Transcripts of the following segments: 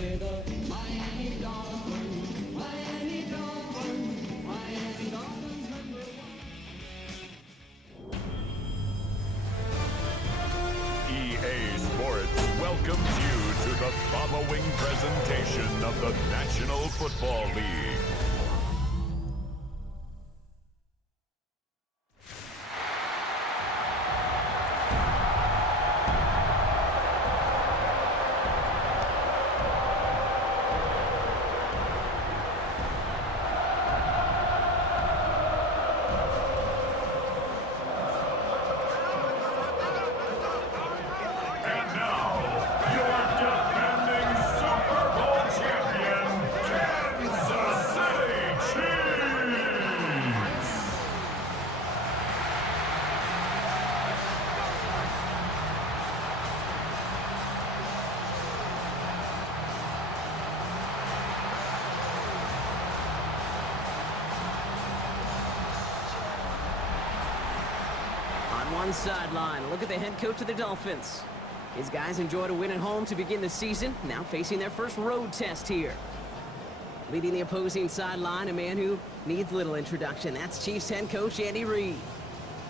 We're the Miami Dolphins, Miami Dolphins, Miami Dolphins #1. EA Sports welcomes you to the following presentation of the National Football League. One sideline. Look at the head coach of the Dolphins. His guys enjoyed a win at home to begin the season, now facing their first road test here. Leading the opposing sideline, a man who needs little introduction. That's Chiefs head coach Andy Reid.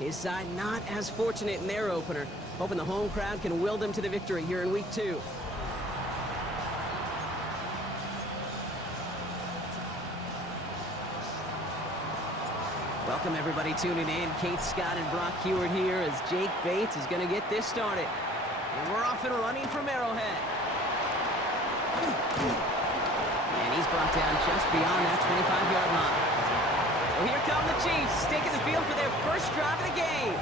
His side not as fortunate in their opener, hoping the home crowd can will them to the victory here in week 2. Welcome everybody tuning in. Kate Scott and Brock Heward here as Jake Bates is going to get this started. And we're off and running from Arrowhead. And he's brought down just beyond that 25-yard line. So here come the Chiefs, taking the field for their first drive of the game.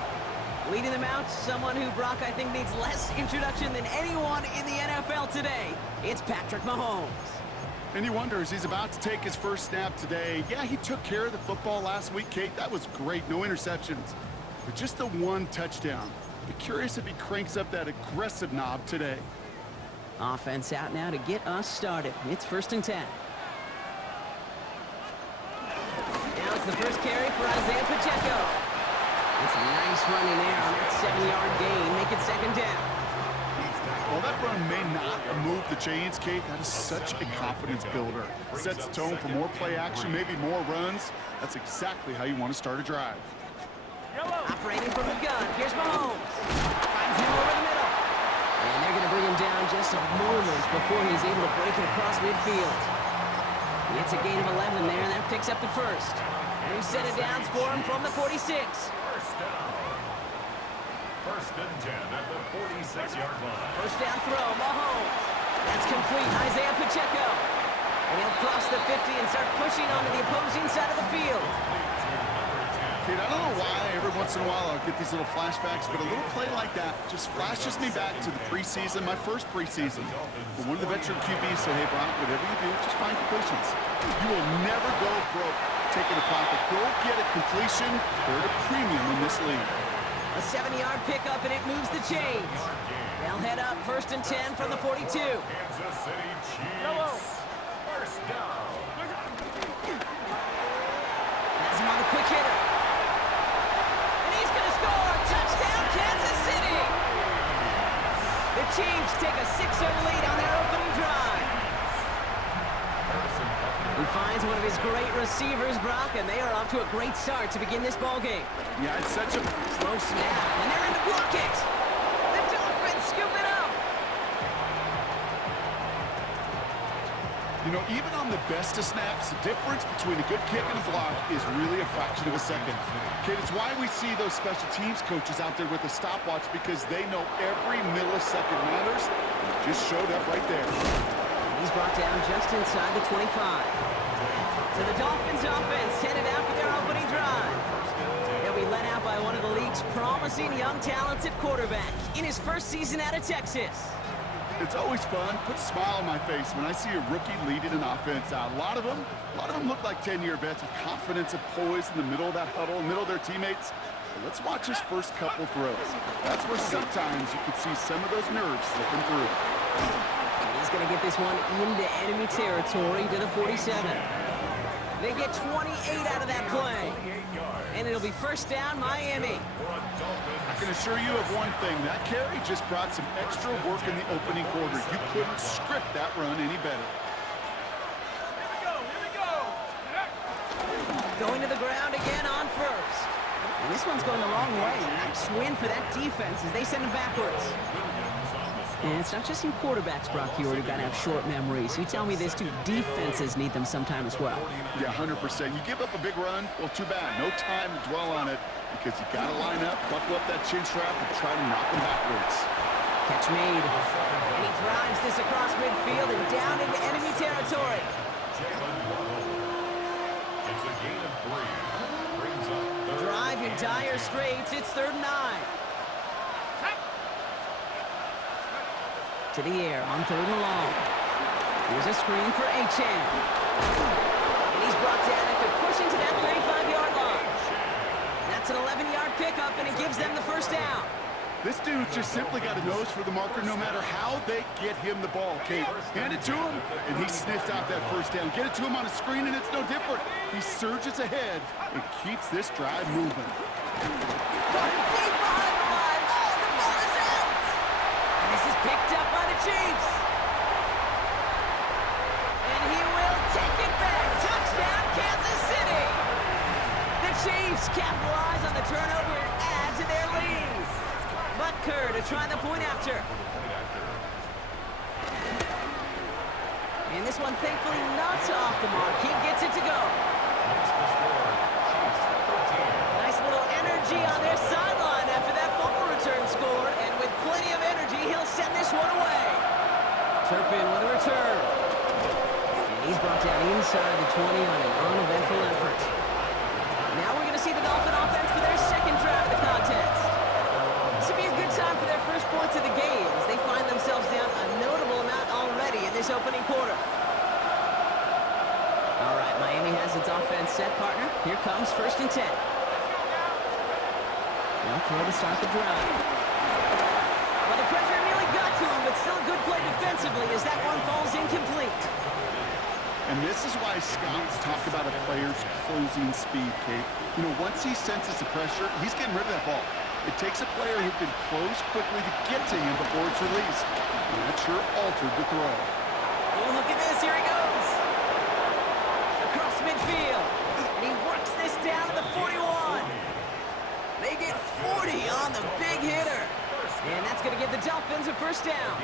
Leading them out, someone who, Brock, I think needs less introduction than anyone in the NFL today. It's Patrick Mahomes. And he wonders, he's about to take his first snap today. Yeah, he took care of the football last week, Kate. That was great. No interceptions. But just the one touchdown. Be curious if he cranks up that aggressive knob today. Offense out now to get us started. It's 1st and 10. Now it's the first carry for Isaiah Pacheco. It's a nice running there on that 7-yard gain. Make it 2nd down. While that run may not move the chains, Kate, that is such a confidence builder. Sets the tone for more play action, maybe more runs. That's exactly how you want to start a drive. Operating from the gun, here's Mahomes. Finds him over the middle. And they're going to bring him down just a moment before he's able to break it across midfield. It's a gain of 11 there, and that picks up the first. New set of downs for him from the 46. First and 10 at the 46-yard line. First down throw, Mahomes. That's complete, Isaiah Pacheco. And he'll cross the 50 and start pushing onto the opposing side of the field. Kate, I don't know why every once in a while I'll get these little flashbacks, but a little play like that just flashes me back to the preseason, my first preseason. But one of the veteran QBs said, hey, Brock, whatever you do, just find completions. You will never go broke taking a profit. Go get a completion. They're at a premium in this league. A 7-yard pickup, and it moves the chains. They'll head up 1st and 10 from the 42. Kansas City Chiefs. First down. Has him on the quick hitter. And he's going to score. Touchdown, Kansas City. The Chiefs take a 6-0 lead on their opening drive. He finds one of his great receivers, Brock, and they are off to a great start to begin this ball game. Yeah, it's such a Slow snap, and they're in to block it. The Dolphins scoop it up. You know, even on the best of snaps, the difference between a good kick and a block is really a fraction of a second. Kid, it's why we see those special teams coaches out there with a stopwatch, because they know every millisecond matters. Just showed up right there. He's brought down just inside the 25. So the Dolphins offense headed out for their opening drive. They'll be led out by one of the league's promising young talents at quarterback in his first season out of Texas. It's always fun, puts a smile on my face when I see a rookie leading an offense out. A lot of them look like 10-year vets with confidence and poise in the middle of that huddle, middle of their teammates. But let's watch his first couple throws. That's where sometimes you could see some of those nerves slipping through. And he's going to get this one into enemy territory to the 47. They get 28 out of that play. And it'll be first down, Miami. I can assure you of one thing. That carry just brought some extra work in the opening quarter. You couldn't script that run any better. Going to the ground again on first. And this one's going the wrong way. Nice win for that defense as they send him backwards. And it's not just you quarterbacks, Brock, here who got to have short memories. You tell me this too, defenses need them sometime as well. Yeah, 100%. You give up a big run, well, too bad. No time to dwell on it because you got to line up, buckle up that chin strap, and try to knock them backwards. Catch made. And he drives this across midfield and down into enemy territory. Drive in dire straits. It's 3rd and 9. To the air on 3rd and long. Here's a screen for Achane. And he's brought down after pushing to that 35-yard line. That's an 11-yard pickup, and it gives them the first down. This dude just simply got a nose for the marker no matter how they get him the ball, Kate. Hand it to him, and he sniffs out that first down. Get it to him on a screen, and it's no different. He surges ahead and keeps this drive moving. Caught him deep behind the line. Oh, the ball is out! And this is picked up by the Chiefs. And he will take it back. Touchdown, Kansas City! The Chiefs capitalize on the turnover and add to their lead. Butker to try the point after. And this one thankfully not off the mark. He gets it to go. Nice little energy on their sideline after that fumble return scored. And with plenty of energy, he'll send this one away. Turpin with a return. And he's brought down inside the 20 on an uneventful effort. Now we're going to see the Dolphin offense for their second drive of the contest. This will be a good time for their first points of the game as they find themselves down a notable amount already in this opening quarter. All right, Miami has its offense set, partner. Here comes 1st and 10. Now throw to start the drive. Well, the pressure nearly got to him, but still a good play defensively as that one falls incomplete. And this is why scouts talk about a player's closing speed, Kate. You know, once he senses the pressure, he's getting rid of that ball. It takes a player who can close quickly to get to him before it's released. And that sure altered the throw. Oh, look at this. Here he goes. Across midfield. And he works this down to the 41. They get 40 on the big hitter. And that's going to give the Dolphins a first down.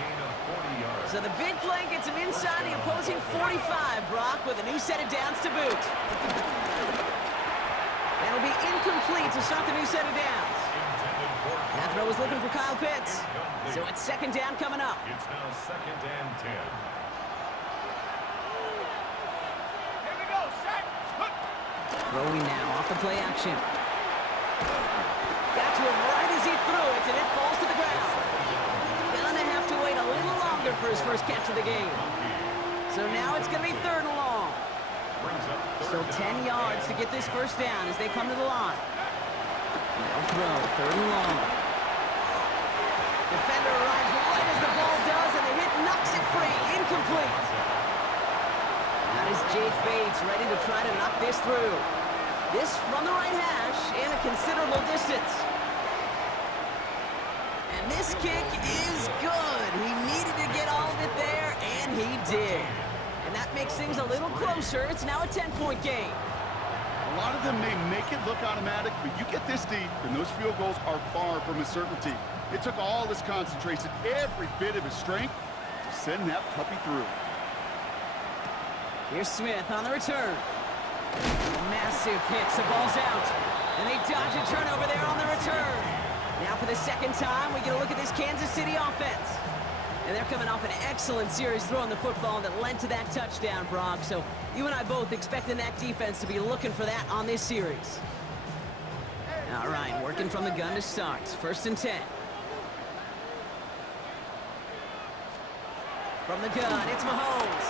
So the big play gets him inside the opposing 45, Brock, with a new set of downs to boot. That'll be incomplete to start the new set of downs. That throw was looking for Kyle Pitts. So it's 2nd down coming up. It's now 2nd and 10. Here we go, set. Throwing now off the play action. Got to him right as he threw it, and it falls to the ground. Gonna have to wait a little longer for his first catch of the game. So now it's gonna be 3rd and long. Still 10 yards to get this first down as they come to the line. Now throw, 3rd and long. Defender arrives right as the ball does, and the hit knocks it free. Incomplete. That is Jake Bates ready to try to knock this through. This from the right hash and a considerable distance. And this kick is good. He needed to get all of it there, and he did. And that makes things a little closer. It's now a 10-point game. A lot of them may make it look automatic, but you get this deep, and those field goals are far from a certainty. It took all his concentration, every bit of his strength, to send that puppy through. Here's Smith on the return. Massive hits, the ball's out. And they dodge a turnover there on the return. Now for the second time, we get a look at this Kansas City offense. And they're coming off an excellent series throwing the football that led to that touchdown, Brock. So you and I both expecting that defense to be looking for that on this series. All right, working from the gun to start. 1st and 10. From the gun, it's Mahomes.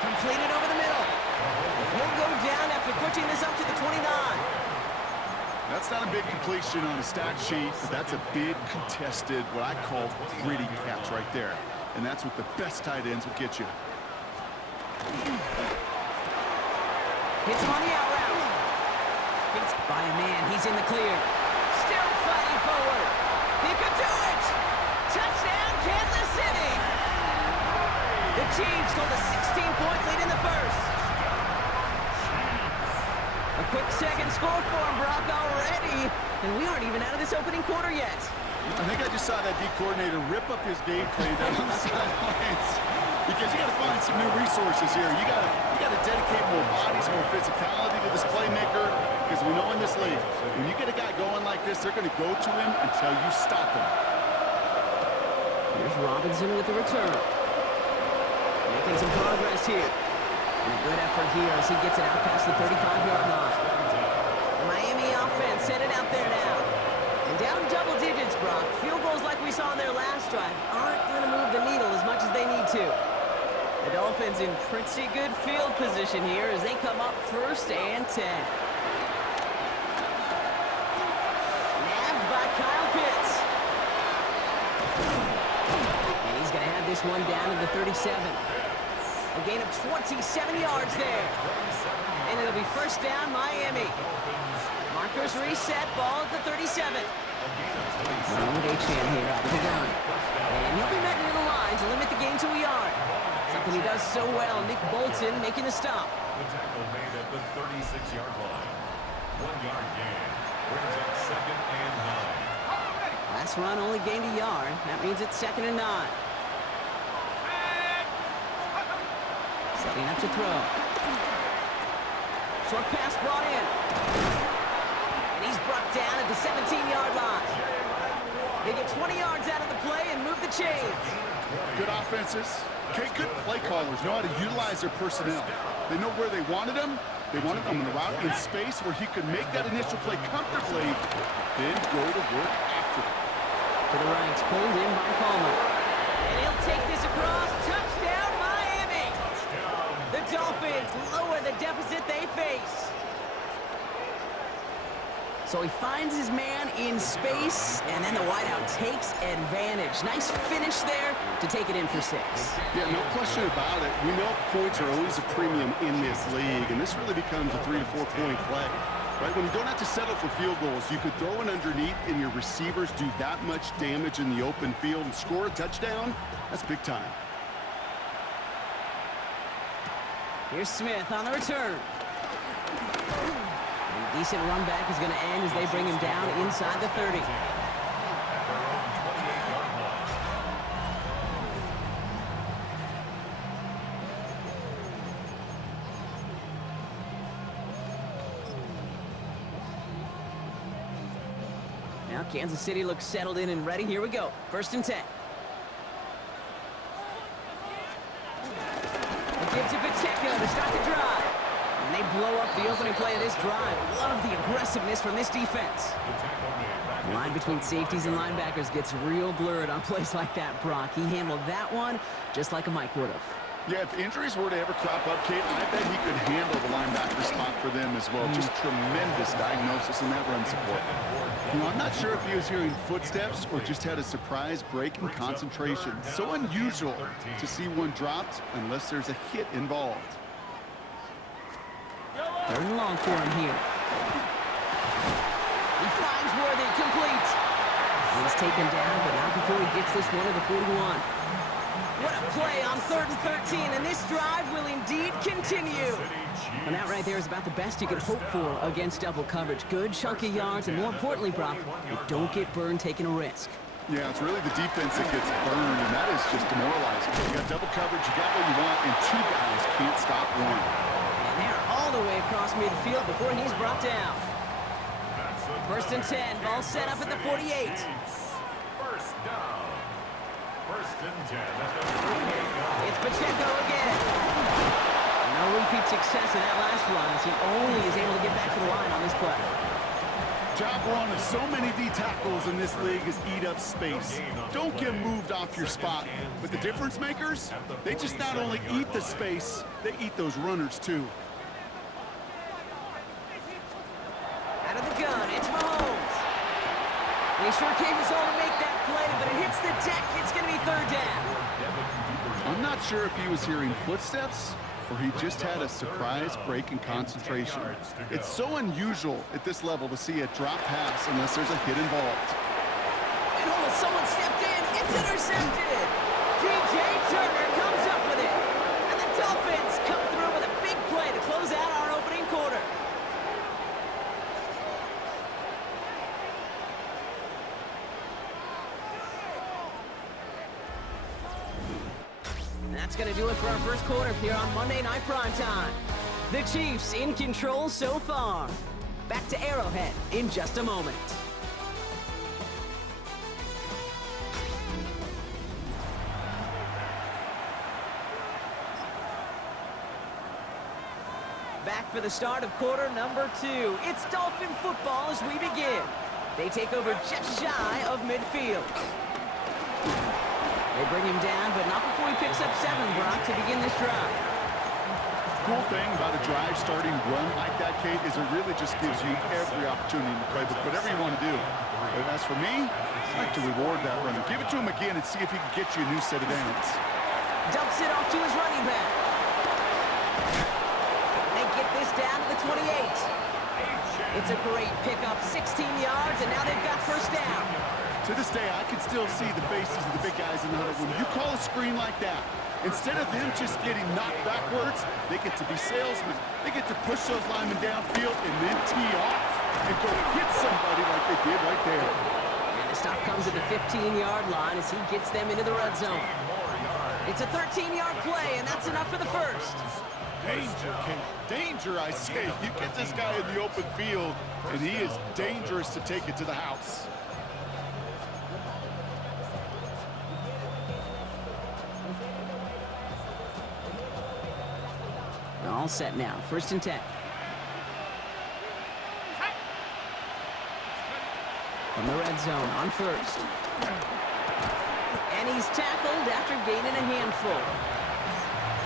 Completed over the middle. And he'll go down after pushing this up to the 29. That's not a big completion on a stat sheet, but that's a big contested, what I call gritty catch right there. And that's what the best tight ends will get you. Hits him on the out route. Beats by a man. He's in the clear. Still fighting forward. He could do it. Touchdown, Kansas City. The Chiefs hold a 16-point lead in the first. A quick second score for him, Brock, already. And we aren't even out of this opening quarter yet. I think I just saw that D coordinator rip up his game plan down on the sidelines. Because you got to find some new resources here. You got to dedicate more bodies, more physicality to this playmaker. Because we know in this league, when you get a guy going like this, they're going to go to him until you stop him. Here's Robinson with the return. Making some progress here. And a good effort here as he gets it out past the 35-yard line. The Miami offense headed out there now. And down double digits, Brock. Field goals like we saw in their last drive aren't going to move the needle as much as they need to. The Dolphins in pretty good field position here as they come up 1st and 10. Nabbed by Kyle Pitts. And he's going to have this one down to the 37. A gain of 27 yards there. And it'll be 1st down, Miami. Markers reset, ball at the 37. With H-Man here out of the gun. And he'll be met near the line to limit the gain to a yard. Something he does so well. Nick Bolton making the stop. The tackle made at the 36-yard line. 1 yard gain. Brings up 2nd and 9. Last run only gained a yard. That means it's 2nd and 9. Setting up to throw. Short pass brought in. And he's brought down at the 17-yard line. They get 20 yards out of the play and move the chains. Good offenses. Okay, good play callers know how to utilize their personnel. They know where they wanted them. They wanted them in the route in space where he could make that initial play comfortably, then go to work after it. To the right, pulled in by Palmer. And he'll take this across. Touchdown, Miami! The Dolphins lower the deficit they face. So he finds his man in space, and then the wideout takes advantage. Nice finish there to take it in for 6. Yeah, no question about it. We know points are always a premium in this league, and this really becomes a 3 to 4 point play. Right? When you don't have to settle for field goals, you could throw it underneath, and your receivers do that much damage in the open field and score a touchdown. That's big time. Here's Smith on the return. And a decent run back is going to end as they bring him down inside the 30. Now Kansas City looks settled in and ready. Here we go. 1st and 10. Gives it Pacheco to start the drive. And they blow up the opening play of this drive. Love the aggressiveness from this defense. The line between safeties and linebackers gets real blurred on plays like that, Brock. He handled that one just like a Mike would have. Yeah, if injuries were to ever crop up, Kate, I bet he could handle the linebacker spot for them as well. Just tremendous diagnosis in that run support. You know, I'm not sure if he was hearing footsteps or just had a surprise break in concentration. So unusual to see one dropped unless there's a hit involved. 3rd and long for him here. He finds Worthy, complete. He's taken down, but not before he gets this one to the 41. What a play on 3rd and 13, and this drive will indeed continue. And that right there is about the best you could hope for against double coverage. Good chunky yards, and more importantly, Brock, you don't get burned taking a risk. Yeah, it's really the defense that gets burned, and that is just demoralizing. You got double coverage, you got what you want, and 2 guys can't stop one. And they're all the way across midfield before he's brought down. 1st and 10, ball set up at the 48. 1st down. 1st and 10 at the 48. It's Pacheco again. No repeat success in that last run as he only is able to get back to the line on this play. Job one of so many D tackles in this league is eat up space. Don't get moved off your spot. But the difference makers, they just not only eat the space, they eat those runners too. Out of the gun, it's Mahomes. He sure came his all to make that play, but it hits the deck. It's going to be 3rd down. I'm not sure if he was hearing footsteps or he just had a surprise break in concentration. It's so unusual at this level to see a drop pass unless there's a hit involved. And almost someone stepped in. It's intercepted. DJ Turner comes up with it. And the Dolphins come through with a big play to close out our opening quarter. That's going to do it for our first quarter here on Monday Night Primetime. The Chiefs in control so far. Back to Arrowhead in just a moment. Back for the start of quarter number 2. It's Dolphin football as we begin. They take over just shy of midfield. They bring him down, but not before he picks up 7, Brock, to begin this drive. Cool thing about a drive starting run like that, Kate, is it really just gives you every opportunity in the playbook, whatever you want to do. But as for me, I like to reward that runner. Give it to him again and see if he can get you a new set of downs. Dumps it off to his running back. They get this down to the 28. It's a great pickup, 16 yards, and now they've got first down. To this day, I can still see the faces of the big guys in the huddle. When you call a screen like that, instead of them just getting knocked backwards, they get to be salesmen. They get to push those linemen downfield and then tee off and go hit somebody like they did right there. And the stop comes at the 15-yard line as he gets them into the red zone. It's a 13-yard play, and that's enough for the first. Danger, Kate. Danger, I say. You get this guy in the open field, and he is dangerous to take it to the house. All set now. First and 10. From the red zone on first. And he's tackled after gaining a handful.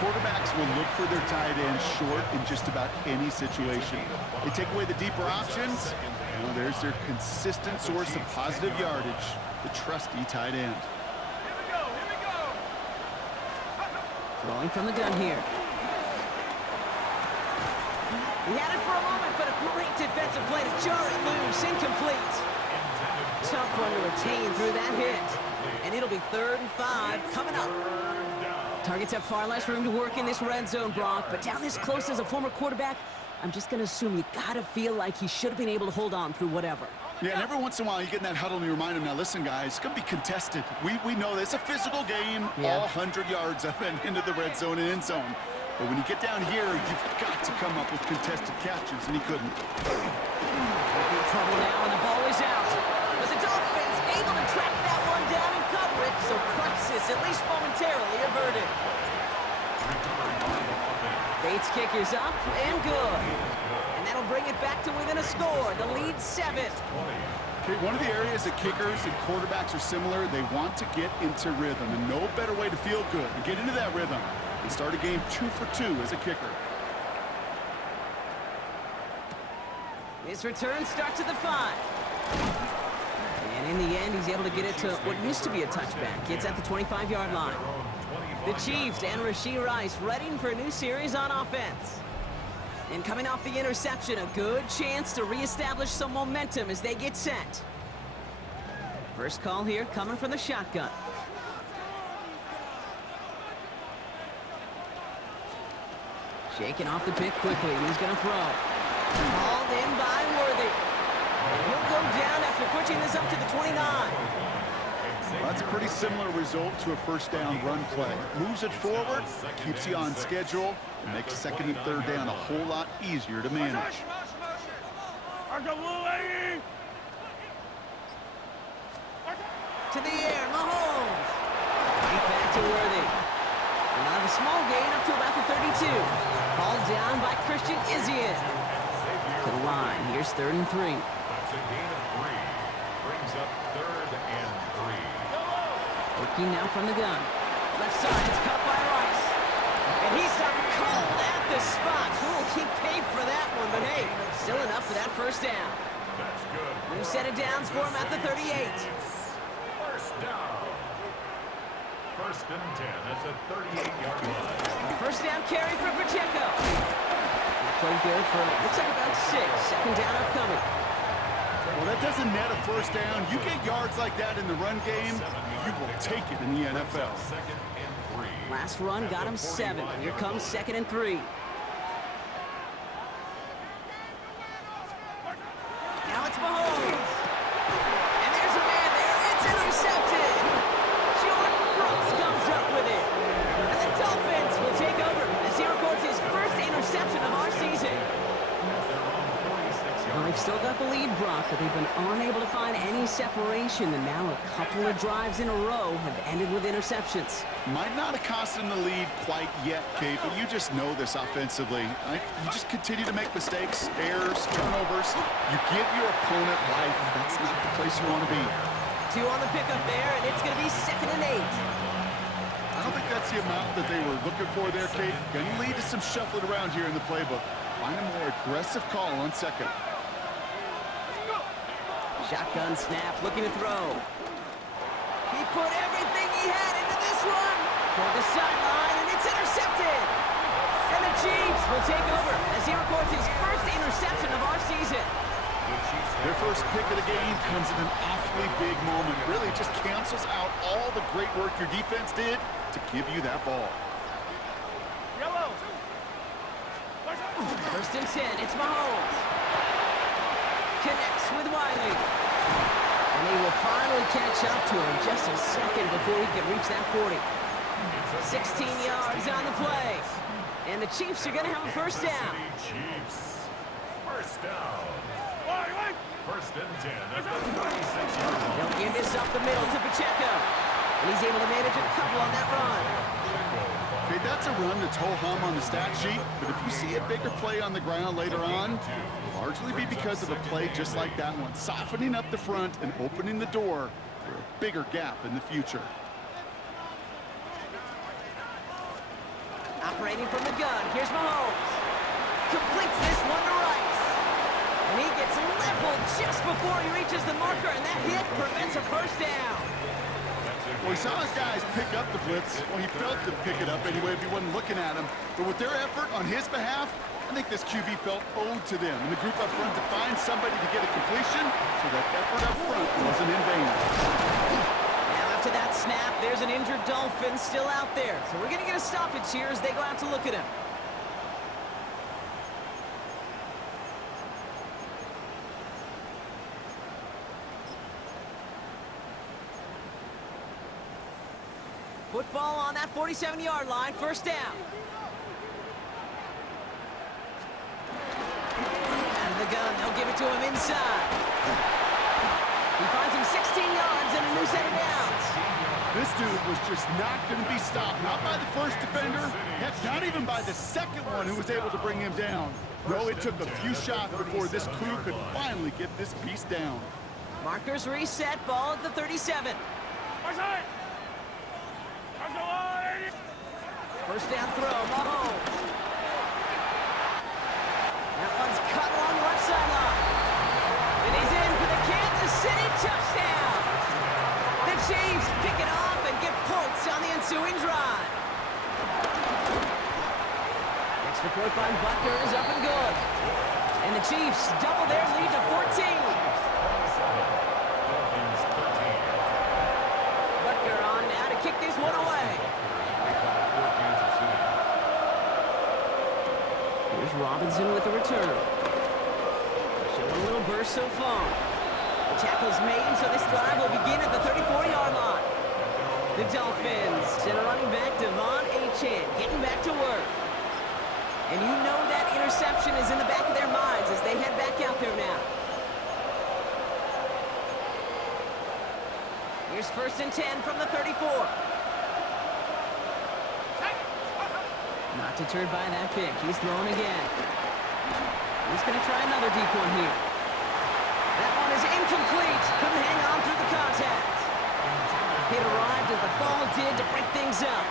Quarterbacks will look for their tight end short in just about any situation. They take away the deeper options. Well, there's their consistent source of positive yardage, the trusty tight end. Here we go, here we go. Throwing from the gun here. He had it for a moment, but a great defensive play to jar it loose. Incomplete. Tough one to retain through that hit. And it'll be 3rd and 5 coming up. Targets have far less room to work in this red zone, Brock, but down this close as a former quarterback, I'm just going to assume you got to feel like he should have been able to hold on through whatever. Yeah, and every once in a while you get in that huddle and you remind him, now listen, guys, it's going to be contested. We know this. It's a physical game, all 100 yards up and into the red zone and end zone. But when you get down here, you've got to come up with contested catches, and he couldn't. In trouble now, and the ball is out. But the Dolphins able to track that one down and cover it, so crisis at least momentarily averted. Bates' kick is up and good. And that'll bring it back to within a score. The lead 7. Okay, one of the areas that kickers and quarterbacks are similar, they want to get into rhythm, and no better way to feel good than get into that rhythm and start a game 2 for 2 as a kicker. This return starts at the 5. And in the end, he's able to get it to what used to be a touchback. It's at the 25-yard line. The Chiefs and Rashee Rice ready for a new series on offense. And coming off the interception, a good chance to reestablish some momentum as they get set. First call here coming from the shotgun. Shaking off the pick quickly. He's going to throw. Hauled in by Worthy. And he'll go down after pushing this up to the 29. Well, that's a pretty similar result to a first down run play. Moves it forward, keeps you on schedule, and makes 2nd and 3rd down a whole lot easier to manage. To the air, Mahomes. Right back to Worthy. And out of a small gain up to about the 32. Hauled down by Christian Izien. To the line. Here's 3rd and 3. That's a gain of 3. Brings up 3rd and 3. Working now from the gun. Left side, it's caught by Rice. And he's stopped cold at the spot. He paid for that one, but hey, still enough for that first down. That's good. New set of downs for him at the 38. First down. 1st and 10 at the 38-yard line. First down carry for Pacheco. That played good for, looks like about 6. Second down upcoming. Well, that doesn't net a first down. You get yards like that in the run game, you will take it in the NFL. Last run got him 7. Here comes 2nd and 3. Now it's Mahomes. And there's a man there. It's intercepted. Jordan Brooks comes up with it. And the Dolphins will take over as he records his first interception of our season. Well, they've still got the lead, Brock, but they've been unable to find any separation, and now a couple of drives in a row have ended with interceptions. Might not have cost them the lead quite yet, Kate, but you just know this offensively. You just continue to make mistakes, errors, turnovers. You give your opponent life. That's not the place you want to be. 2 on the pickup there, and it's going to be 2nd and 8. I don't think that's the amount that they were looking for there, Kate. Going to lead to some shuffling around here in the playbook. Find a more aggressive call on 2nd. Shotgun snap, looking to throw. He put everything he had into this one. Toward the sideline, and it's intercepted. And the Chiefs will take over as he records his first interception of our season. Their first pick of the game comes at an awfully big moment. Really just cancels out all the great work your defense did to give you that ball. Yellow. First and 10, it's Mahomes. Connects with Wiley. And he will finally catch up to him just a second before he can reach that 40. 16 yards on the play. And the Chiefs are going to have a first down. Chiefs. First down. Wait. First and 10 at the 36-yard line. They'll give this up the middle to Pacheco. And he's able to manage a couple on that run. Okay, that's a run that's ho-hum on the stat sheet, but if you see a bigger play on the ground later on, it'll largely be because of a play just like that one, softening up the front and opening the door for a bigger gap in the future. Operating from the gun, here's Mahomes. Completes this one to Rice. And he gets leveled just before he reaches the marker, and that hit prevents a first down. Well, he saw his guys pick up the blitz. Well, he felt to pick it up anyway if he wasn't looking at him. But with their effort on his behalf, I think this QB felt owed to them and the group up front to find somebody to get a completion, so that effort up front wasn't in vain. Now after that snap, there's an injured Dolphin still out there. So we're going to get a stoppage here as they go out to look at him. Football on that 47-yard line, first down. Out of the gun, they'll give it to him inside. He finds him 16 yards and a new set of downs. This dude was just not going to be stopped, not by the first defender, heck, not even by the second one who was able to bring him down. No, it took a few shots before this crew could finally get this piece down. Markers reset, ball at the 37. First down throw, Mahomes. That one's cut along the left sideline. And he's in for the Kansas City touchdown. The Chiefs pick it off and get points on the ensuing drive. Extra point by Butker is up and good. And the Chiefs double their lead to 14. Butker on now to kick this one away. Here's Robinson with the return. Showing a little burst so far. The tackle's made, so this drive will begin at the 34-yard line. The Dolphins send a running back, Devon Achane, getting back to work. And you know that interception is in the back of their minds as they head back out there now. Here's first and 10 from the 34. Not deterred by that pick. He's throwing again. He's going to try another deep one here. That one is incomplete. Couldn't hang on through the contact. It arrived as the ball did to break things up.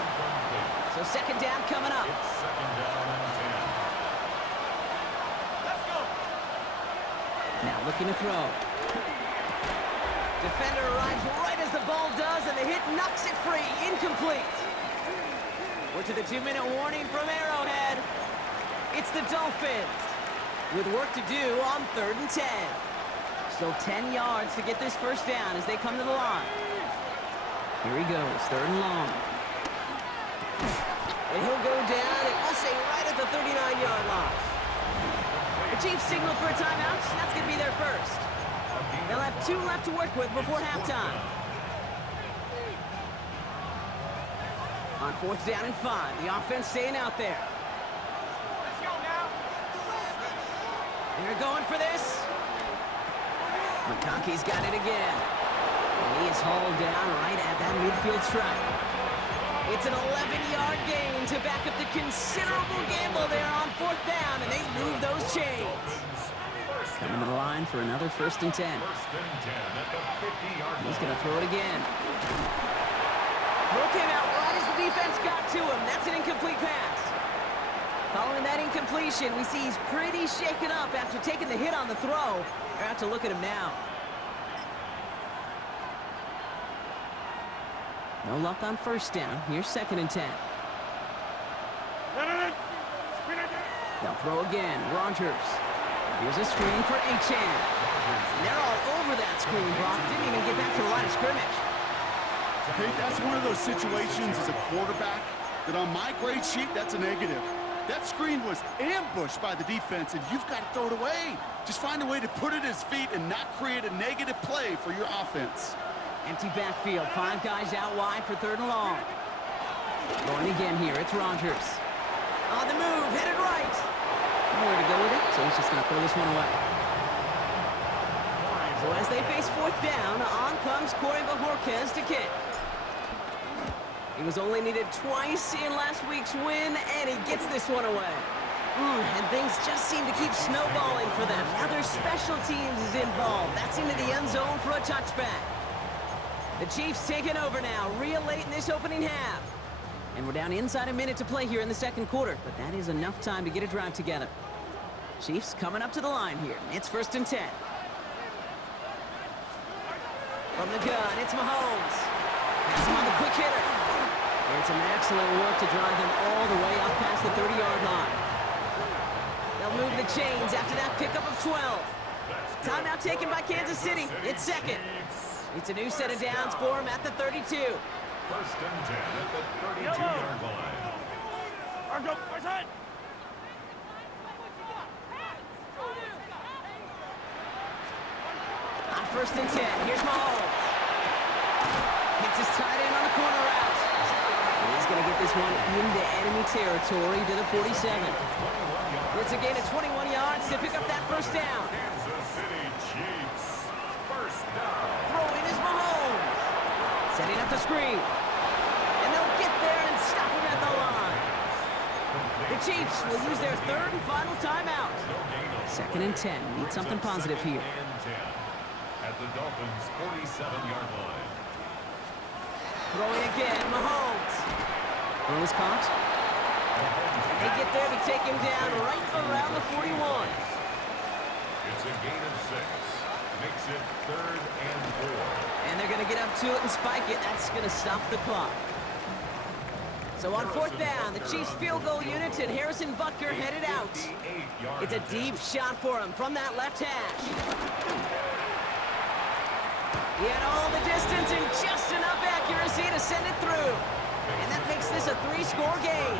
So second down coming up. Let's go. Now looking to throw. Defender arrives right as the ball does, and the hit knocks it free. Incomplete. We're to the 2-minute warning from Arrowhead. It's the Dolphins with work to do on 3rd and 10. Still 10 yards to get this first down as they come to the line. Here he goes, 3rd and long. And he'll go down, and we'll say right at the 39-yard line. The Chiefs signal for a timeout. That's going to be their first. They'll have 2 left to work with before halftime. On 4th down and 5, the offense staying out there. Let's go now. They're going for this. McConkey's got it again. And he is hauled down right at that midfield stripe. It's an 11-yard gain to back up the considerable gamble there on 4th down, and they move those chains. Coming to the line for another 1st and 10. He's going to throw it again. Throw came out right as the defense got to him. That's an incomplete pass. Following that incompletion, we see he's pretty shaken up after taking the hit on the throw. We're out to look at him now. No luck on 1st down. Here's 2nd and 10. They'll throw again. Rogers. Here's a screen for Achane. And they're all over that screen, Brock. Didn't even get back to the line of scrimmage. Okay, that's one of those situations as a quarterback that on my grade sheet, that's a negative. That screen was ambushed by the defense, and you've got to throw it away. Just find a way to put it at his feet and not create a negative play for your offense. Empty backfield. 5 guys out wide for 3rd and long. Going again here. It's Rogers. On the move. Headed right. Nowhere to go with it, so he's just going to throw this one away. So as they face 4th down, on comes Corey Bajorquez to kick. He was only needed twice in last week's win, and he gets this one away. And things just seem to keep snowballing for them. Now their special teams is involved. That's into the end zone for a touchback. The Chiefs taking over now, real late in this opening half. And we're down inside a minute to play here in the 2nd quarter, but that is enough time to get a drive together. Chiefs coming up to the line here. It's 1st and 10. From the gun, it's Mahomes. Pass him on the quick hitter. And some excellent work to drive him all the way up past the 30-yard line. They'll move the chains after that pickup of 12. Timeout taken by Kansas City. It's 2nd. It's a new set of downs for him at the 32. 1st and 10 at the 32-yard line. Argo, right side. On 1st and 10, here's Mahomes. Hits his tight end on the corner route. And he's going to get this one into enemy territory to the 47. It's a gain of 21 yards to pick up that 1st down. Kansas City Chiefs. 1st down. Throwing is Mahomes. Setting up the screen. And they'll get there and stop him at the line. The Chiefs will use their 3rd and final timeout. 2nd and 10. Need something positive here. At the Dolphins' 47-yard line. Throwing again, Mahomes. Throw is caught. And they get there to take him down right around the 41. It's a gain of 6. Makes it 3rd and 4. And they're going to get up to it and spike it. That's going to stop the clock. So on 4th down, the Chiefs field goal unit and Harrison Butker headed out. It's a deep shot for him from that left hash. He had all the distance and just enough accuracy to send it through. And that makes this a 3-score game.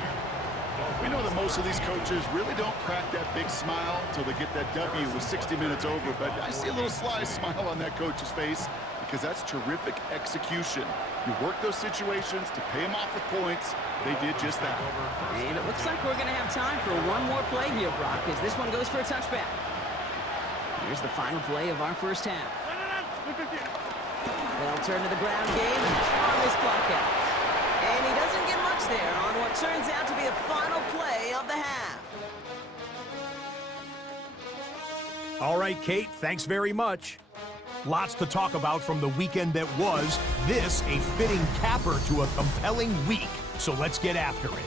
We know that most of these coaches really don't crack that big smile until they get that W with 60 minutes over, but I see a little sly smile on that coach's face because that's terrific execution. You work those situations to pay them off with points. They did just that. And it looks like we're going to have time for one more play here, Brock, as this one goes for a touchback. Here's the final play of our first half. They'll turn to the ground game and run this clock out. And he doesn't get much there on what turns out to be the final play of the half. All right, Kate, thanks very much. Lots to talk about from the weekend that was. This a fitting capper to a compelling week, so let's get after it.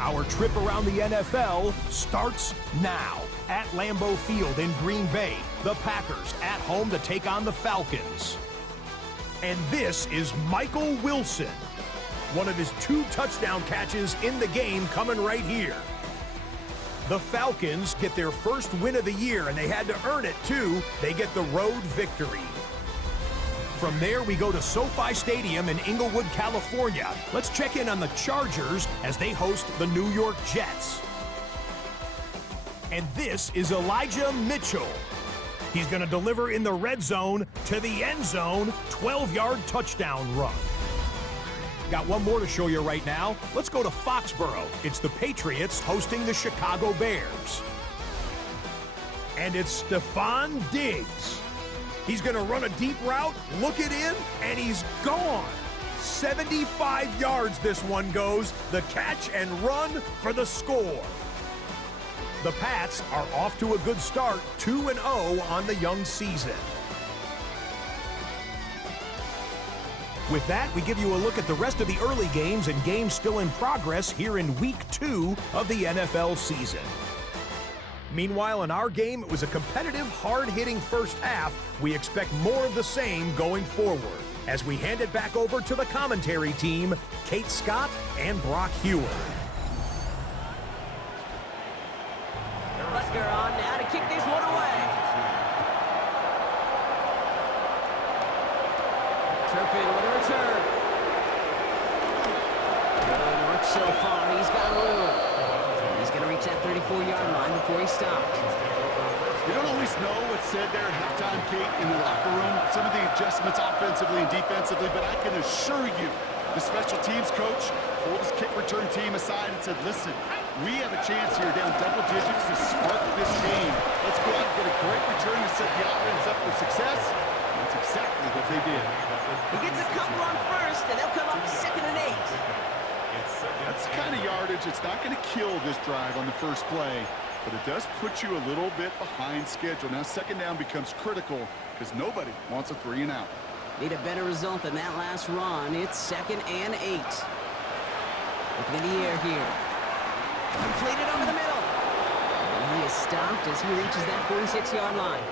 Our trip around the NFL starts now. At Lambeau Field in Green Bay, the Packers at home to take on the Falcons. And this is Michael Wilson. One of his 2 touchdown catches in the game coming right here. The Falcons get their first win of the year, and they had to earn it, too. They get the road victory. From there, we go to SoFi Stadium in Inglewood, California. Let's check in on the Chargers as they host the New York Jets. And this is Elijah Mitchell. He's going to deliver in the red zone to the end zone, 12-yard touchdown run. Got one more to show you right now. Let's go to Foxborough. It's the Patriots hosting the Chicago Bears. And it's Stephon Diggs. He's going to run a deep route, look it in, and he's gone. 75 yards this one goes. The catch and run for the score. The Pats are off to a good start, 2-0 on the young season. With that, we give you a look at the rest of the early games and games still in progress here in Week 2 of the NFL season. Meanwhile, in our game, it was a competitive, hard-hitting first half. We expect more of the same going forward as we hand it back over to the commentary team, Kate Scott and Brock Hewer. Butker on now to kick this one away. Turpin with a return. Good work so far. He's got room. He's going to reach that 34-yard line before he stopped. You don't always know what's said there at halftime, Kate, in the locker room. Some of the adjustments offensively and defensively, but I can assure you the special teams coach pulled his kick return team aside and said, listen, we have a chance here down double digits to spark this game. Let's go out and get a great return to set the offense up for success. That's exactly what they did. He gets a couple on first, and they'll come up 2nd and 8. That's the kind of yardage it's not going to kill this drive on the first play, but it does put you a little bit behind schedule. Now 2nd down becomes critical because nobody wants a 3 and out. Need a better result than that last run. It's 2nd and 8. Looking in the air here. Completed over the middle. And he is stopped as he reaches that 46-yard line.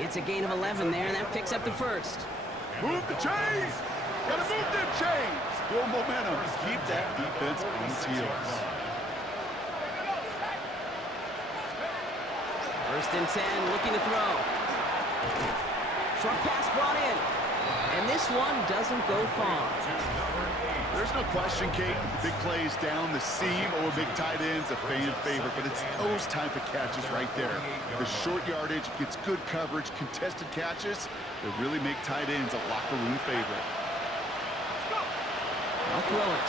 It's a gain of 11 there, and that picks up the first. Move the chains! Gotta move them chains! Build momentum. Keep that defense on its heels. 1st and 10, looking to throw. Short pass brought in. And this one doesn't go far. There's no question, Kate, the big plays down the seam or big tight ends, a fan favorite, but it's those type of catches right there. The short yardage gets good coverage, contested catches that really make tight ends a locker room favorite. I'll throw it.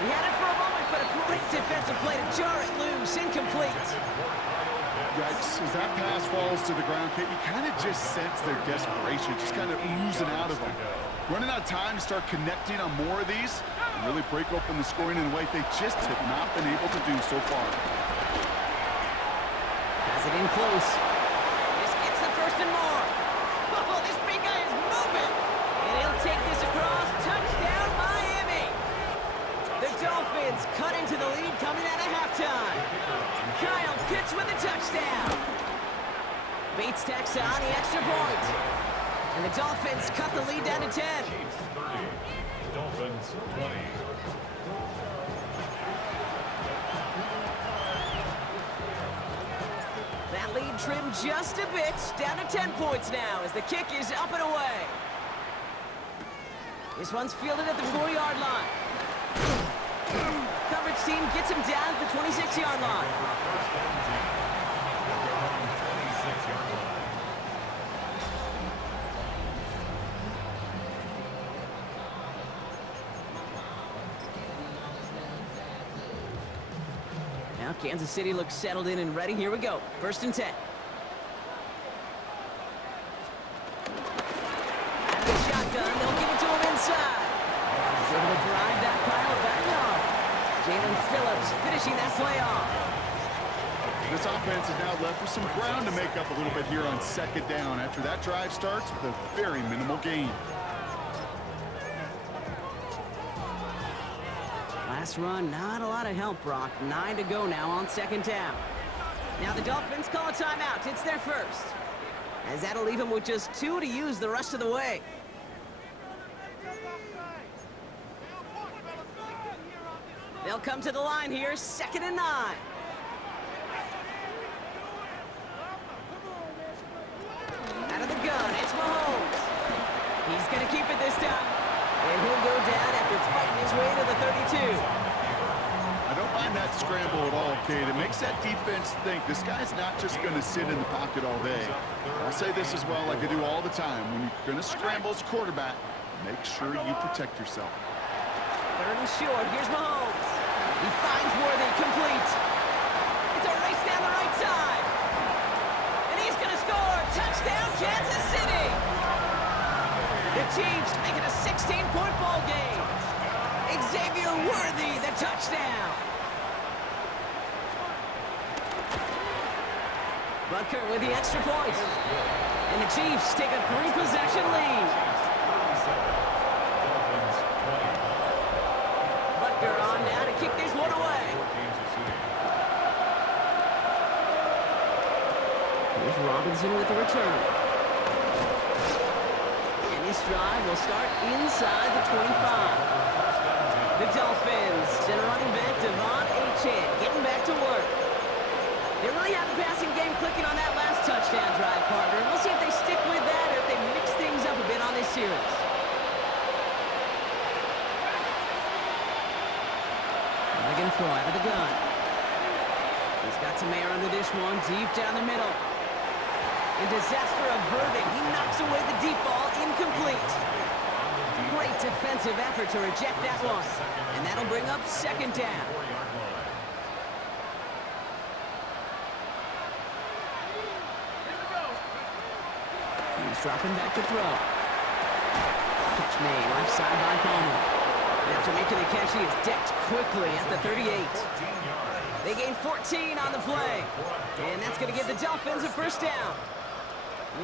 He had it for a moment, but a great defensive play to jar it loose, incomplete. Yikes, as that pass falls to the ground, Kate, you kind of just sense their desperation, just kind of oozing out of them. Running out of time to start connecting on more of these and really break open the scoring in a way they just have not been able to do so far. Has it in close. This gets the first and more. Oh, this big guy is moving. And he'll take this across. Touchdown, Miami. The Dolphins cut into the lead coming out of halftime. Kyle Pitts with a touchdown. Bates tacks on the extra point. And the Dolphins cut the lead down to 10. Chiefs 30, Dolphins 20. That lead trimmed just a bit, down to 10 points now as the kick is up and away. This one's fielded at the 4-yard line. Coverage team gets him down at the 26-yard line. Now Kansas City looks settled in and ready. Here we go. 1st and 10. Out of the shotgun, they'll give it to him inside. He's able to drive that pile back on. Jalen Phillips finishing that play off. This offense is now left with some ground to make up a little bit here on 2nd down after that drive starts with a very minimal gain. Last run, not a lot of help, Brock. 9 to go now on 2nd down. Now the Dolphins call a timeout. It's their first. As that'll leave them with just 2 to use the rest of the way. They'll come to the line here, 2nd and 9. Out of the gun, it's Mahomes. He's going to keep it this time. And he'll go down after fighting his way to the 32. I don't mind that scramble at all, Kate. It makes that defense think this guy's not just going to sit in the pocket all day. I'll say this as well, like I do all the time. When you're going to scramble as a quarterback, make sure you protect yourself. 3rd and short. Here's Mahomes. He finds Worthy, complete. It's a race down the right side. And he's going to score. Touchdown, Kansas City. The Chiefs make it a 16-point ball game. Xavier Worthy, the touchdown. Butker with the extra point. And the Chiefs take a 3-possession lead. Butker on now to kick this one away. Here's Robinson with the return. And this drive will start inside the 25. The Dolphins send running back Devon Achane getting back to work. They really have the passing game clicking on that last touchdown drive, partner. We'll see if they stick with that or if they mix things up a bit on this series. They're going to throw out of the gun. He's got some air under this one, deep down the middle. And disaster averted. He knocks away the deep ball, incomplete. Great defensive effort to reject that one. And that'll bring up 2nd down. He's dropping back to throw. Catch made, left side by Palmer. And after making the catch, he is decked quickly at the 38. They gain 14 on the play. And that's going to give the Dolphins a 1st down.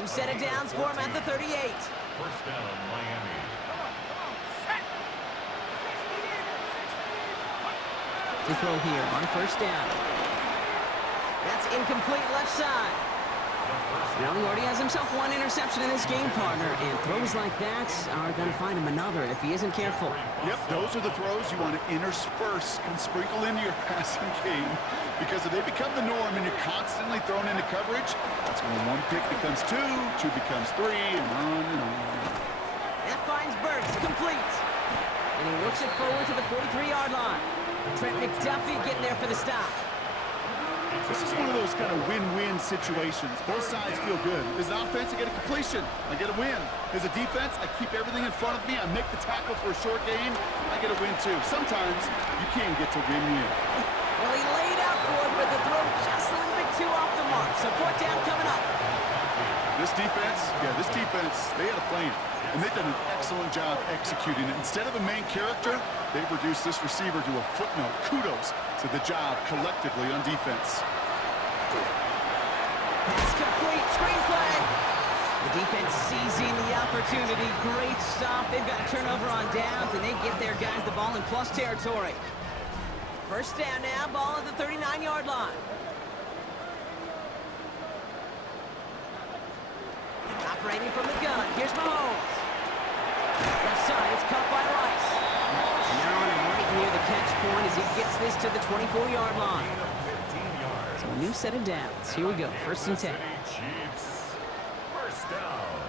New set of downs for him at the 38. 1st down, Miami. To throw here on 1st down. That's incomplete left side. Now he already has himself 1 interception in this game, partner, and throws like that are going to find him another if he isn't careful. Yep, those are the throws you want to intersperse and sprinkle into your passing game, because if they become the norm and you're constantly thrown into coverage, that's when 1 pick becomes 2, 2 becomes 3, and on and on. That finds Burks, complete. And he works it forward to the 43-yard line. Trent McDuffie getting there for the stop. This is one of those kind of win-win situations. Both sides feel good. As an offense, I get a completion. I get a win. As a defense, I keep everything in front of me. I make the tackle for a short gain. I get a win, too. Sometimes you can get to win-win. Well, he laid out for it, but the throw just a little bit too off the mark. So 4th down coming up. This defense, they had a plan. And they've done an excellent job executing it. Instead of a main character, they've reduced this receiver to a footnote. Kudos to the job collectively on defense. Pass complete, screenplay. The defense seizing the opportunity. Great stop. They've got a turnover on downs, and they get their guys the ball in plus territory. 1st down now, ball at the 39-yard line. Operating from the gun, here's Mahomes. Left side, it's caught by Rice. And they're on him right near the catch point as he gets this to the 24-yard line. So a new set of downs. Here we go, 1st and 10. Chiefs. 1st down.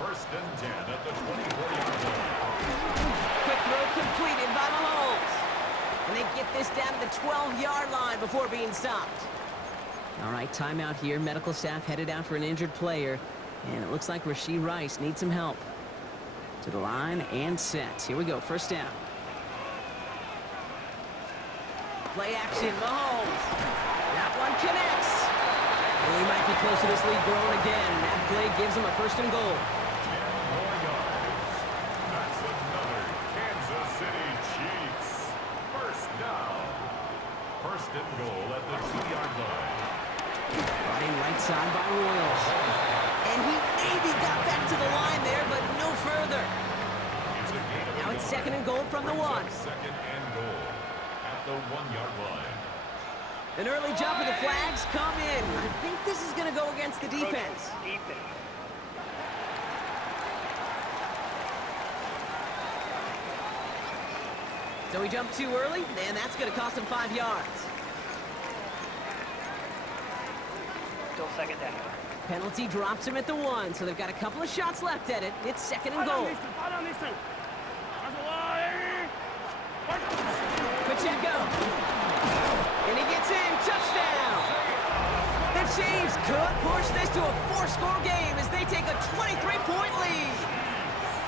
1st and 10 at the 24-yard line. Quick throw completed by Mahomes. And they get this down to the 12-yard line before being stopped. All right, timeout here. Medical staff headed out for an injured player. And it looks like Rashee Rice needs some help. To the line and set. Here we go, 1st down. Play action, Mahomes. That one connects. And he might be close to this lead growing again. That play gives him a 1st and goal. 10 more yards. That's another Kansas City Chiefs. 1st down. 1st and goal at the 2-yard line. Brought in right side by Royals. And he maybe got back to the line there, but no further. Now it's 2nd and goal from the 1. 2nd and goal at the 1-yard line. An early jump and the flags come in. I think this is going to go against the defense. So he jumped too early, and that's going to cost him 5 yards. Still second down. Penalty drops him at the 1, so they've got a couple of shots left at it. It's 2nd and goal. Pacheco. And he gets in. Touchdown. The Chiefs could push this to a 4-score game as they take a 23-point lead.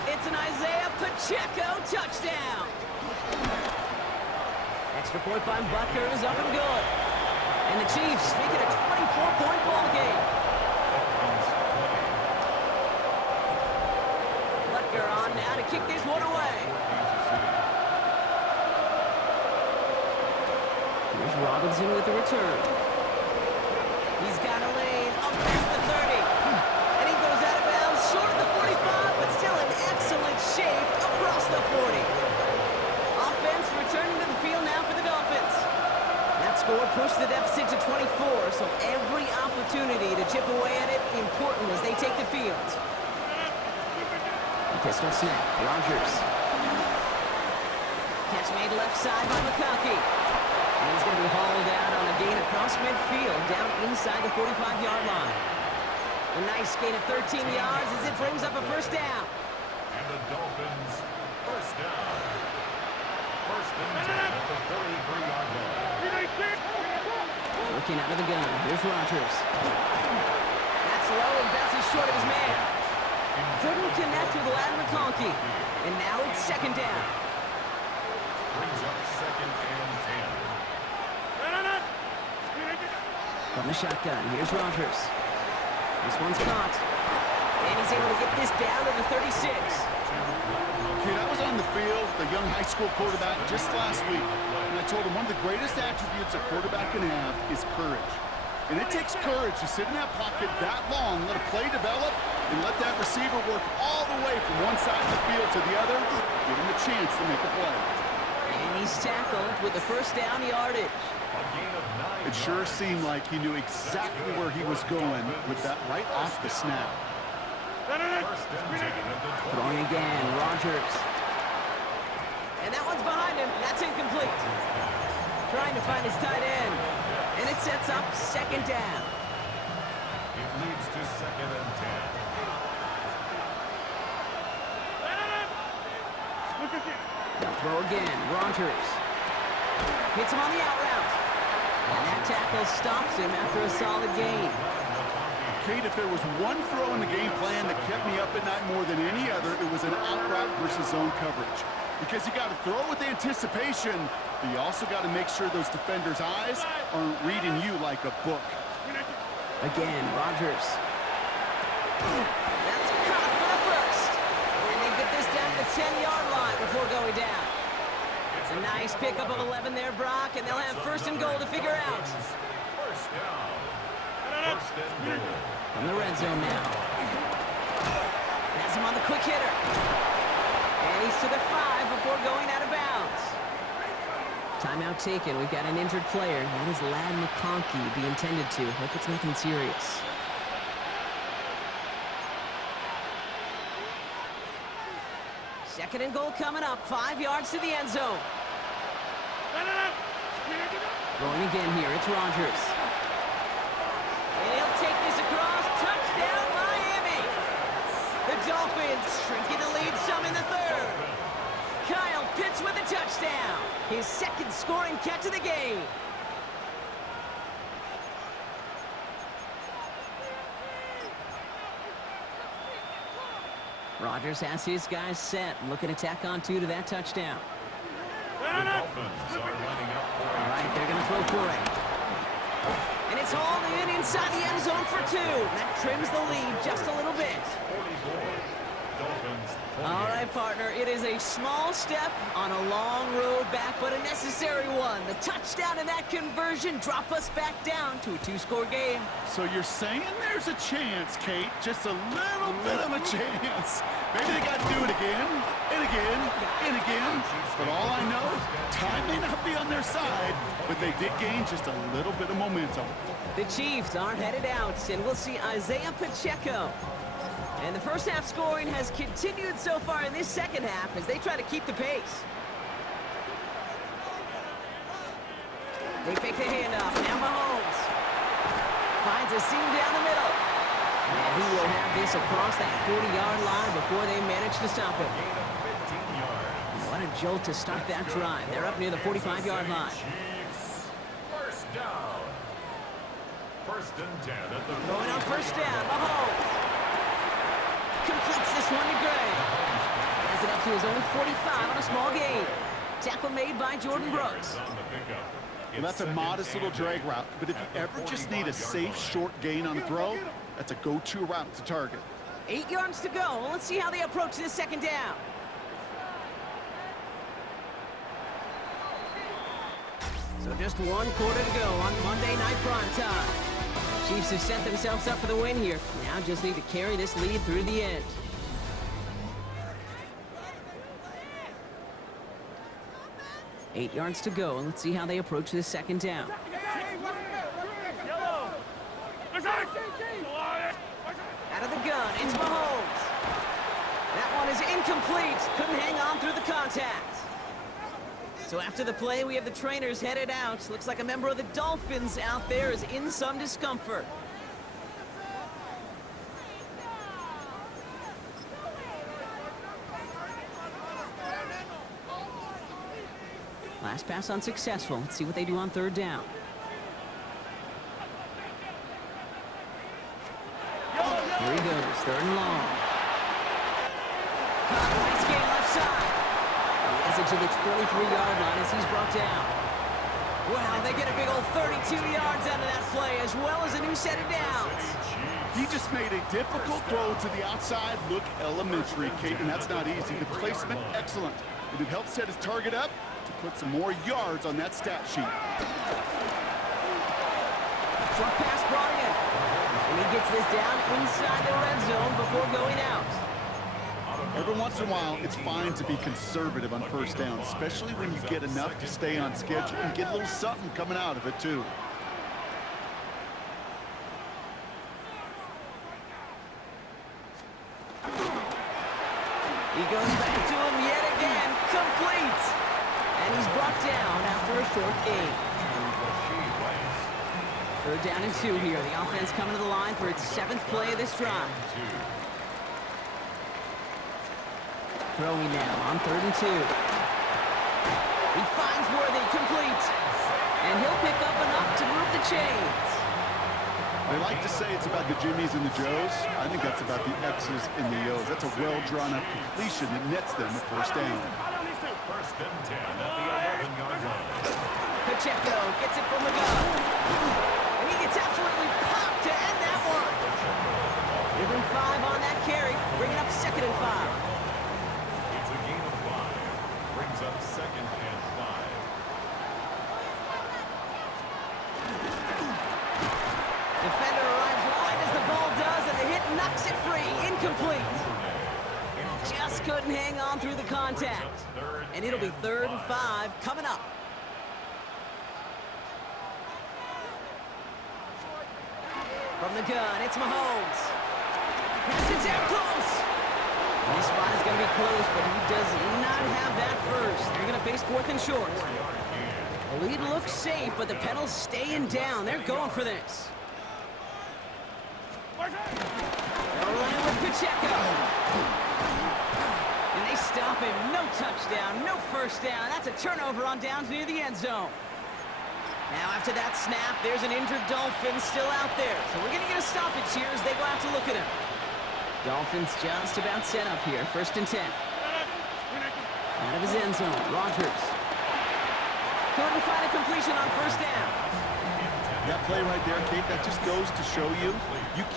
It's an Isaiah Pacheco touchdown. Extra point by Butker is up and good. And the Chiefs make it a 24-point ball game. Butker on now to kick this one away. Here's Robinson with the return. He's got a lane up past the 30. And he goes out of bounds short of the 45, but still in excellent shape across the 40. Offense returning to the field now for the Dolphins. That score pushed the deficit to 24, so every opportunity to chip away at it important as they take the field. Pistol snap, Rodgers. Catch made left side by McConkey. And he's going to be hauled out on a gain across midfield, down inside the 45-yard line. A nice gain of 13 yards as it brings up a first down. And the Dolphins, first down. First and 10 at the 33-yard line. Looking out of the gun, here's Rodgers. That's low and bounces short of his man. Couldn't connect with Lad McConkey. And now it's 2nd down. Brings up 2nd and 10. From the shotgun, here's Rodgers. This one's caught. And he's able to get this down to the 36. Kid, I was on the field, the young high school quarterback, just last week, and I told him one of the greatest attributes a quarterback can have is courage. And it takes courage to sit in that pocket that long, let a play develop, and let that receiver work all the way from one side of the field to the other, give him a chance to make a play. And he's tackled with the first down yardage. It sure seemed like he knew exactly where he was going with that right off the snap. Throwing again, Rodgers. And that one's behind him. That's incomplete. Trying to find his tight end. And it sets up 2nd down. It leads to 2nd and 10. They'll throw again, Rodgers. Hits him on the out route. And that tackle stops him after a solid gain. Kate, if there was one throw in the game plan that kept me up at night more than any other, it was an out route versus zone coverage. Because you got to throw with anticipation, but you also got to make sure those defenders' eyes aren't reading you like a book. Again, Rodgers. That's caught for the first. And they get this down to the 10-yard line before going down. It's a nice pickup of 11 there, Brock, and they'll have 1st and goal to figure out. First down. First and goal. From the red zone now. Has him on the quick hitter. And he's to the 5 before going out of bounds. Timeout taken. We've got an injured player. That is Lad McConkey being tended to. Hope it's nothing serious. Second and goal coming up. 5 yards to the end zone. Going again here. It's Rodgers. And he'll take this across. Touchdown, Miami. The Dolphins shrinking the lead some in the 3rd. Kyle Pitts with a touchdown. His 2nd scoring catch of the game. Rodgers has his guys set. Looking to tack on 2 to that touchdown. The Dolphins are lining up for All right, they're going to throw for it. And it's hauled in inside the end zone for 2. That trims the lead just a little bit. 44. Dolphins. All right, partner, it is a small step on a long road back, but a necessary one. The touchdown and that conversion drop us back down to a 2-score game. So you're saying there's a chance, Kate, just a little bit of a chance. Maybe they got to do it again, and again, and again. But all I know, time may not be on their side, but they did gain just a little bit of momentum. The Chiefs aren't headed out, and we'll see Isaiah Pacheco. And the first half scoring has continued so far in this second half as they try to keep the pace. They fake the handoff. Now Mahomes finds a seam down the middle. And he will have this across that 40-yard line before they manage to stop him. Gain of 15 yards. What a jolt to start that drive. They're up near the 45-yard line. Chiefs. First down. First and 10 at the Going on first down, Mahomes completes this one to Gray. Has it up to his own 45 on a small gain. Tackle made by Jordan Brooks. on the pickup. Well, that's a modest little drag route, but if you ever just need a safe, short gain on the throw, that's a go-to route to target. 8 yards to go. Well, let's see how they approach this second down. So just 1 quarter to go on Monday Night Primetime. Chiefs have set themselves up for the win here. Now just need to carry this lead through the end. Eight yards to go, and let's see how they approach this second down. Out of the gun, it's Mahomes. That one is incomplete. Couldn't hang on through the contact. So after the play, we have the trainers headed out. Looks like a member of the Dolphins out there is in some discomfort. Last pass unsuccessful. Let's see what they do on third down. Here he goes, third and long. Nice gain left side. He has it to the 23-yard line as he's brought down. Wow, they get a big old 32 yards out of that play, as well as a new set of downs. He just made a difficult throw to the outside look elementary, Kate, and that's not easy. The placement, excellent. And it helped set his target up to put some more yards on that stat sheet. Short pass brought in. And he gets this down inside the red zone before going out. Every once in a while, it's fine to be conservative on first down, especially when you get enough to stay on schedule and get a little something coming out of it, too. He goes back to him yet again, complete. And he's brought down after a short gain. Third down and 2 here. The offense coming to the line for its 7th play of this drive. Throwing now on 3rd and 2. He finds Worthy, complete. And he'll pick up enough to move the chains. They like to say it's about the Jimmies and the Joes. I think that's about the X's and the O's. That's a well-drawn-up completion that nets them a first down. First and 10 at the 11-yard line. Pacheco gets it from the gun. And he gets absolutely popped to end that one. Give him 5 on that carry, bringing up 2nd and 5. It's a gain of 5. Brings up 2nd and 5. Defender arrives right as the ball does, and the hit knocks it free. Incomplete. Just couldn't hang on through the contact. And it'll be 3rd and 5 coming up. From the gun, it's Mahomes. Pass it down close. And this spot is going to be close, but he does not have that first. They're going to face 4th and short. The lead looks safe, but the pedal's staying down. They're going for this. They're running with Pacheco. And they stop him. No touchdown, no first down. That's a turnover on downs near the end zone. Now after that snap, there's an injured Dolphin still out there. So we're going to get a stoppage here as they go out to look at him. Dolphins just about set up here. 1st and 10. Out of his end zone, Rodgers. Couldn't find a completion on first down. That play right there, Kate, that just goes to show you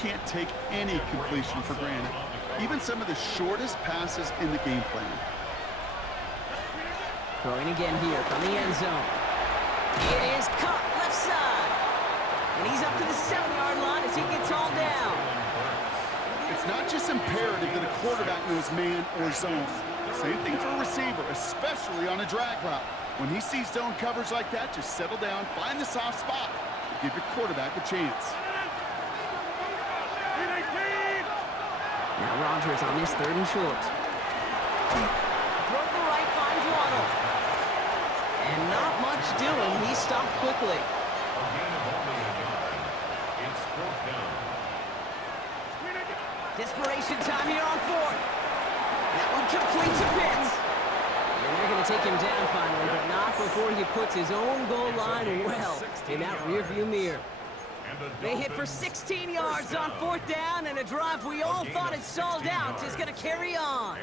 can't take any completion for granted. Even some of the shortest passes in the game plan. Throwing again here from the end zone. It is caught left side. And he's up to the 7-yard line as he gets all down. It's not just imperative that a quarterback knows man or zone. Same thing for a receiver, especially on a drag route. When he sees zone coverage like that, just settle down, find the soft spot to give your quarterback a chance. Now Rodgers on his 3rd and short. Throw to the right, finds Waddle. And not much doing, he stopped quickly. A gain of only a yard. It's fourth down. Desperation time here on fourth. That one complete to Pitts. And they're going to take him down finally, but not before he puts his own goal line well in that rearview mirror. They hit for 16 yards on fourth down, and a drive we all thought had stalled out is going to carry on.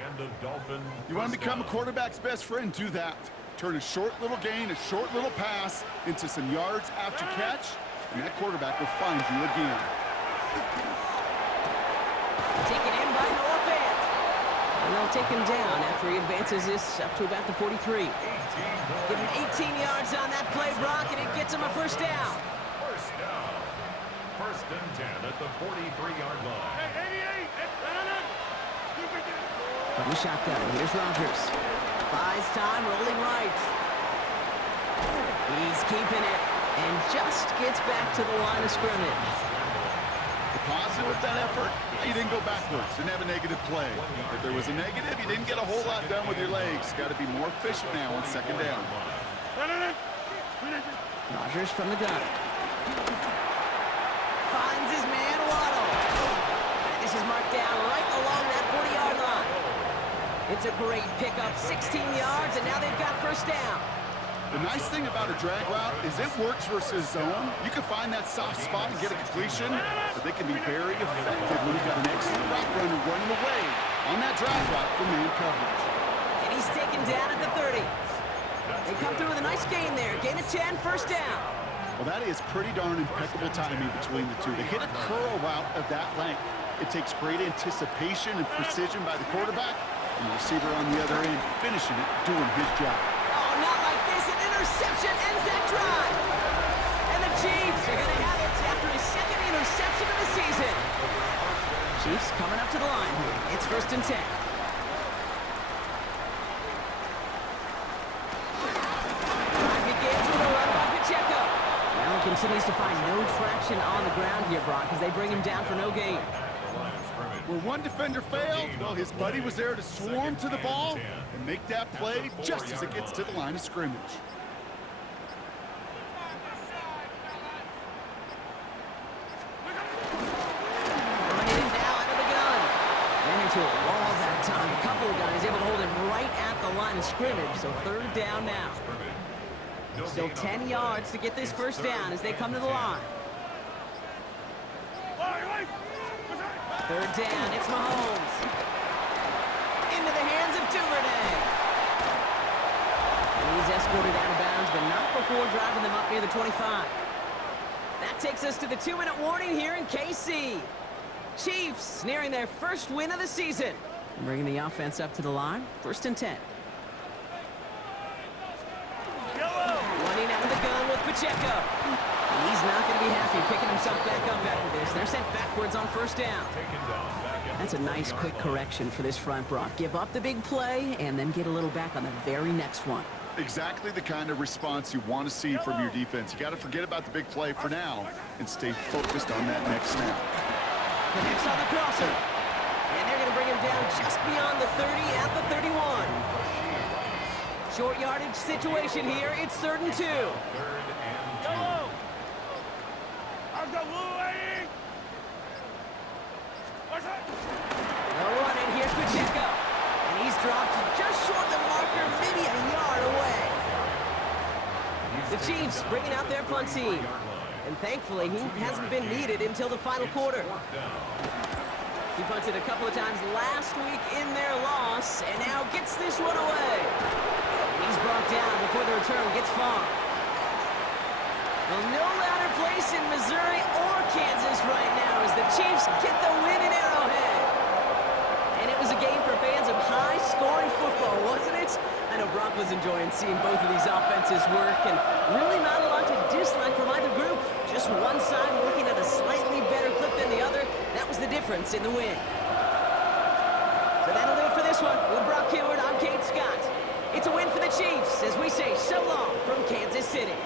You want to become a quarterback's best friend? Do that. Turn a short little gain, a short little pass into some yards after catch, and that quarterback will find you again. Taken in by Noah Fant. And they'll take him down after he advances this up to about the 43. Give him 18 yards on that play, Brock, and it gets him a first down. First down. First and 10 at the 43-yard line. Hey, 88! From the shotgun, here's Rodgers. Buys time, rolling right. He's keeping it and just gets back to the line of scrimmage. The positive of that effort, you didn't go backwards, didn't have a negative play. If there was a negative, you didn't get a whole lot done with your legs. Got to be more efficient now on second down. Rodgers from the gun. Finds his man, Waddle. And this is marked down right along that 40-yard line. It's a great pickup, 16 yards, and now they've got first down. The nice thing about a drag route is it works versus zone. You can find that soft spot and get a completion, but they can be very effective when you've got an excellent route runner running away on that drag route from man coverage. And he's taken down at the 30. They come through with a nice gain there. Gain of 10, first down. Well, that is pretty darn impeccable timing between the two. To hit a curl route of that length, it takes great anticipation and precision by the quarterback, and the receiver on the other end finishing it, doing his job. Oh, not like this. An interception ends that drive. And the Chiefs are going to have it after his second interception of the season. Chiefs coming up to the line here. It's first and 10. Drive begins with a run by Pacheco. Well, he continues to find no traction on the ground here, Brock, as they bring him down for no gain. Where one defender failed, well, his buddy was there to swarm to the ball and make that play just as it gets to the line of scrimmage. Running it now out of the gun. Ran into a wall that time. A couple of guys able to hold him right at the line of scrimmage, so third down now. Still 10 yards to get this first down as they come to the line. Third down, it's Mahomes. Into the hands of Duvernay. And he's escorted out of bounds, but not before driving them up near the 25. That takes us to the 2-minute warning here in KC. Chiefs nearing their first win of the season. Bringing the offense up to the line, first and 10. Running out of the gun with Pacheco. And he's not going to be happy picking himself back up after this. They're sent backwards on first down. That's a nice quick correction for this front, Brock. Give up the big play and then get a little back on the very next one. Exactly the kind of response you want to see from your defense. You got to forget about the big play for now and stay focused on that next snap. Connects on the crosser. And they're going to bring him down just beyond the 30 at the 31. Short yardage situation here. It's 3rd and 2. No running. Here's Pacheco. And he's dropped just short of the marker, maybe a yard away. The Chiefs bringing out their punt team. And thankfully, he hasn't been needed until the final quarter. He punted a couple of times last week in their loss, and now gets this one away. He's brought down before the return gets far. Well, no louder place in Missouri or Kansas right now as the Chiefs get the win in Arrowhead. And it was a game for fans of high-scoring football, wasn't it? I know Brock was enjoying seeing both of these offenses work, and really not a lot to dislike from either group. Just one side working at a slightly better clip than the other. That was the difference in the win. So that'll do it for this one. With Brock Heward, I'm Kate Scott. It's a win for the Chiefs as we say so long from Kansas City.